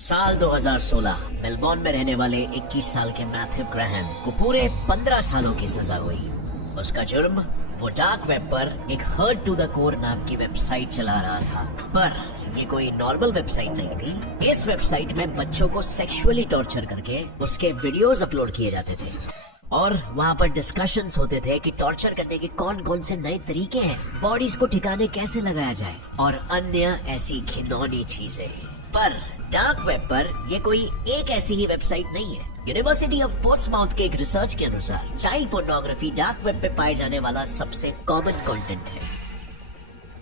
साल 2016 मेलबोर्न में रहने वाले 21 साल के मैथ्यू ग्राहम को पूरे 15 सालों की सजा हुई। उसका जुर्म, वो डार्क वेब पर एक हर्ट टू द कोर नाम की वेबसाइट चला रहा था। पर ये कोई नॉर्मल वेबसाइट नहीं थी। इस वेबसाइट में बच्चों को सेक्सुअली टॉर्चर करके उसके वीडियोस अपलोड किए जाते थे और वहाँ पर डिस्कशंस होते थे कि टॉर्चर करने के कौन कौन से नए तरीके हैं, बॉडीज को ठिकाने कैसे लगाया जाए और अन्य ऐसी घिनौनी चीजें। पर डार्क वेब पर ये कोई एक ऐसी ही वेबसाइट नहीं है। यूनिवर्सिटी ऑफ पोर्ट्समाउथ के एक रिसर्च के अनुसार चाइल्ड पोर्नोग्राफी डार्क वेब पे पाए जाने वाला सबसे कॉमन कंटेंट है।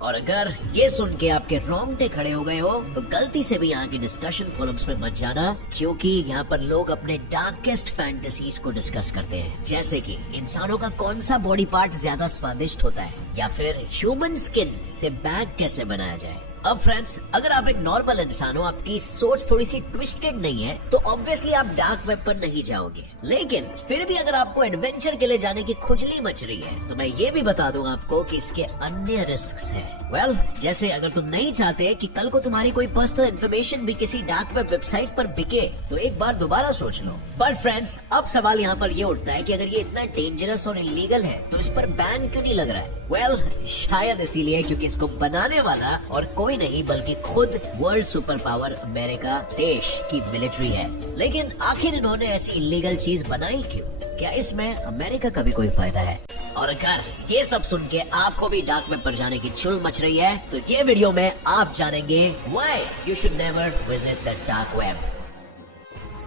और अगर ये सुन के आपके रोंगटे खड़े हो गए हो तो गलती से भी यहाँ की डिस्कशन फोरम्स में मत जाना, क्योंकि यहाँ पर लोग अपने डार्केस्ट फैंटेसीज को डिस्कस करते हैं, जैसे कि इंसानों का कौन सा बॉडी पार्ट ज्यादा स्वादिष्ट होता है या फिर ह्यूमन स्किन से बैग कैसे बनाया जाए। अब फ्रेंड्स, अगर आप एक नॉर्मल इंसान हो, आपकी सोच थोड़ी सी ट्विस्टेड नहीं है, तो ऑब्वियसली आप डार्क वेब पर नहीं जाओगे। लेकिन फिर भी अगर आपको एडवेंचर के लिए जाने की खुजली मच रही है तो मैं ये भी बता दूं आपको कि इसके अन्य रिस्क्स हैं। वेल, जैसे अगर तुम नहीं चाहते कि कल को तुम्हारी कोई पर्सनल इन्फॉर्मेशन भी किसी डार्क वेब वेबसाइट पर बिके तो एक बार दोबारा सोच लो। पर फ्रेंड्स, अब सवाल यहाँ पर ये उठता है कि अगर ये इतना डेंजरस और इलीगल है तो इस पर बैन क्यों नहीं लग रहा है? वेल, शायद इसीलिए क्योंकि इसको बनाने वाला और कोई नहीं बल्कि खुद वर्ल्ड सुपर पावर अमेरिका देश की मिलिट्री है। लेकिन आखिर इन्होंने ऐसी इलीगल चीज बनाई क्यों? क्या इसमें अमेरिका का भी कोई फायदा है? और अगर ये सब सुन के आपको भी डार्क वेब पर जाने की चुल मच रही है तो ये वीडियो में आप जानेंगे why you should never visit the dark web.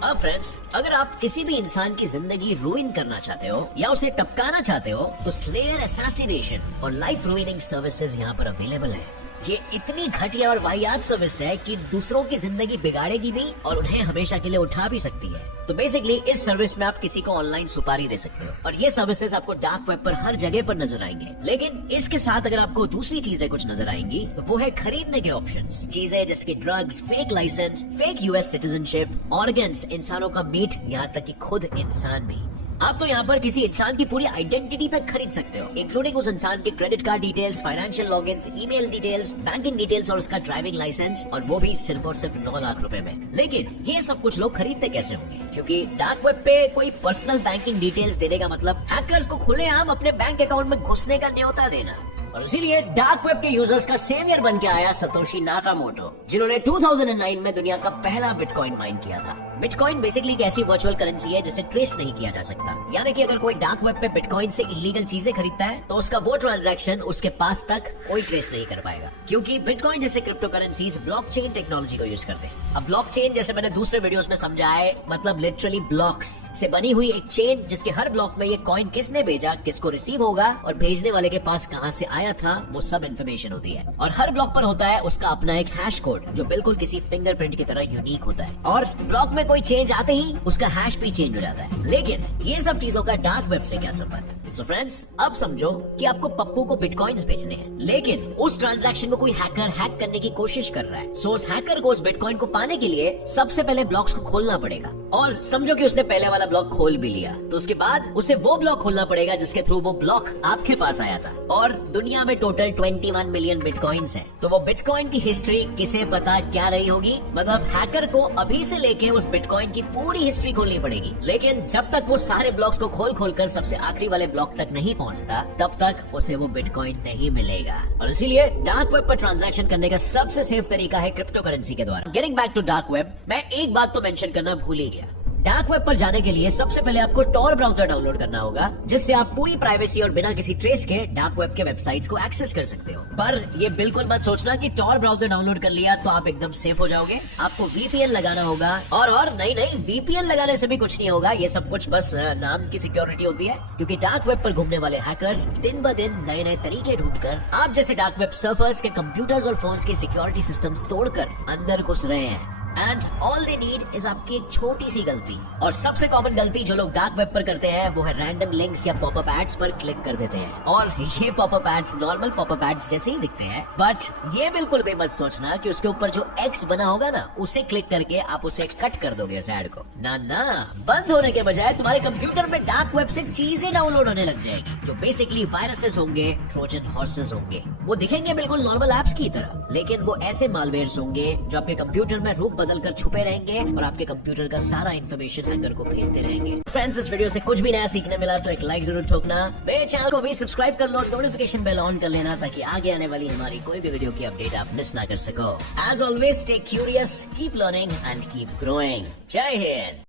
अब फ्रेंड्स, अगर आप किसी भी इंसान की जिंदगी रूइन करना चाहते हो या उसे टपकाना चाहते हो तो स्लेयर असैसिनेशन और लाइफ रूइनिंग सर्विसेज यहाँ पर अवेलेबल है। ये इतनी घटिया और वाहियात सर्विस है कि दूसरों की जिंदगी बिगाड़ेगी भी और उन्हें हमेशा के लिए उठा भी सकती है। तो बेसिकली इस सर्विस में आप किसी को ऑनलाइन सुपारी दे सकते हो और ये सर्विसेज आपको डार्क वेब पर हर जगह पर नजर आएंगे। लेकिन इसके साथ अगर आपको दूसरी चीजें कुछ नजर आएंगी तो वो है खरीदने के ऑप्शंस। चीजें जैसे कि drugs, fake license, fake US citizenship, organs, इंसानों का मीट, यहाँ तक कि खुद इंसान भी। आप तो यहाँ पर किसी इंसान की पूरी आइडेंटिटी तक खरीद सकते हो, इंक्लूडिंग उस इंसान के credit card details, financial logins, email details, banking details और उसका ड्राइविंग लाइसेंस, और वो भी सिर्फ और सिर्फ 9 लाख रुपए में। लेकिन ये सब कुछ लोग खरीदते कैसे होंगे? क्योंकि डार्क वेब पे कोई पर्सनल बैंकिंग डिटेल्स देने का मतलब हैकर्स को खुलेआम अपने बैंक अकाउंट में घुसने का न्योता देना। और इसीलिए डार्क वेब के यूजर्स का सेवियर बन के आया सतोशी नाकामोटो, जिन्होंने 2009 में दुनिया का पहला बिटकॉइन माइन किया था। बिटकॉइन बेसिकली एक ऐसी वर्चुअल करेंसी है जिसे ट्रेस नहीं किया जा सकता। यानी कि अगर कोई डार्क वेब पे बिटकॉइन से इलीगल चीजें खरीदता है तो उसका वो ट्रांजैक्शन उसके पास तक कोई ट्रेस नहीं कर पाएगा, क्योंकि बिटकॉइन जैसे क्रिप्टो करेंसीज ब्लॉकचेन टेक्नोलॉजी को यूज करते हैं। अब ब्लॉकचेन, जैसे मैंने दूसरे वीडियोस में समझा है, मतलब लिटरली ब्लॉक्स से बनी हुई एक चेन जिसके हर ब्लॉक में ये कॉइन किसने भेजा, किसको रिसीव होगा और भेजने वाले के पास कहां से आया था, वो सब इन्फॉर्मेशन होती है। और हर ब्लॉक पर होता है उसका अपना एक हैश कोड जो बिल्कुल किसी फिंगरप्रिंट की तरह यूनिक होता है। और ब्लॉक में कोई चेंज आते ही उसका हैश भी चेंज हो जाता है। लेकिन ये सब चीजों का डार्क वेब से क्या संबंध? सो फ्रेंड्स, अब समझो कि आपको पप्पू को बिटकॉइंस बेचने हैं, लेकिन उस ट्रांजैक्शन को कोई हैकर हैक करने की कोशिश कर रहा है। सो उस हैकर को उस बिटकॉइन को पाने के लिए सबसे पहले ब्लॉक्स को खोलना पड़ेगा। और समझो कि उसने पहले वाला ब्लॉक खोल भी लिया, तो उसके बाद उसे वो ब्लॉक खोलना पड़ेगा जिसके थ्रू वो ब्लॉक आपके पास आया था। और दुनिया में टोटल 21 मिलियन बिटकॉइंस हैं। तो वो बिटकॉइन की हिस्ट्री किसे पता क्या रही होगी? मतलब हैकर को अभी से लेके उस बिटकॉइन की पूरी हिस्ट्री खोलनी पड़ेगी। लेकिन जब तक वो सारे ब्लॉक्स को खोल कर सबसे आखिरी वाले ब्लॉक तक नहीं पहुंचता, तब तक उसे वो बिटकॉइन नहीं मिलेगा। और इसीलिए डार्क वेब पर ट्रांजैक्शन करने का सबसे सेफ तरीका है क्रिप्टो करेंसी के द्वारा। Getting back to dark web, मैं एक बात तो मेंशन करना भूल ही गया। डार्क वेब पर जाने के लिए सबसे पहले आपको टॉर ब्राउजर डाउनलोड करना होगा, जिससे आप पूरी प्राइवेसी और बिना किसी ट्रेस के डार्क वेब के वेबसाइट्स को एक्सेस कर सकते हो। पर ये बिल्कुल मत सोचना कि टॉर ब्राउजर डाउनलोड कर लिया तो आप एकदम सेफ हो जाओगे। आपको वीपीएन लगाना होगा। और नहीं, वीपीएन लगाने से भी कुछ नहीं होगा। ये सब कुछ बस नाम की सिक्योरिटी होती है, क्योंकि डार्क वेब पर घूमने वाले हैकर्स दिन ब दिन नए नए तरीके ढूंढकर आप जैसे डार्क वेब सर्फर्स के कंप्यूटर्स और फोन्स की सिक्योरिटी सिस्टम्स तोड़कर अंदर घुस रहे हैं। And all they need is आपकी एक छोटी सी गलती। और सबसे कॉमन गलती जो लोग डार्क वेब पर करते हैं वो है रैंडम लिंक्स या पॉपअप एड्स पर क्लिक कर देते हैं। और ये popup ads normal popup ads जैसे ही दिखते हैं, बट ये बिल्कुल भी मत सोचना कि उसके ऊपर जो एक्स बना होगा ना, उसे क्लिक करके आप उसे कट कर दोगे उस एड को। ना, बंद होने के बजाय तुम्हारे कंप्यूटर में डार्क वेब से चीजें डाउनलोड होने लग जाएगी जो बेसिकली वायरसेस होंगे, ट्रोजन हॉर्सेस होंगे। वो दिखेंगे बिल्कुल नॉर्मल ऐप्स की तरह, लेकिन वो ऐसे मालवेयर्स होंगे जो आपके कंप्यूटर में रूप बदल कर छुपे रहेंगे और आपके कंप्यूटर का सारा इन्फॉर्मेशन हैकर को भेजते रहेंगे। फ्रेंड्स, इस वीडियो से कुछ भी नया सीखने मिला तो एक लाइक जरूर ठोकना। मेरे चैनल को भी सब्सक्राइब कर लो, नोटिफिकेशन बेल ऑन कर लेना ताकि आगे आने वाली हमारी कोई भी वीडियो की अपडेट आप मिस ना कर सको। As always stay curious, keep learning and keep growing. जय हिंद।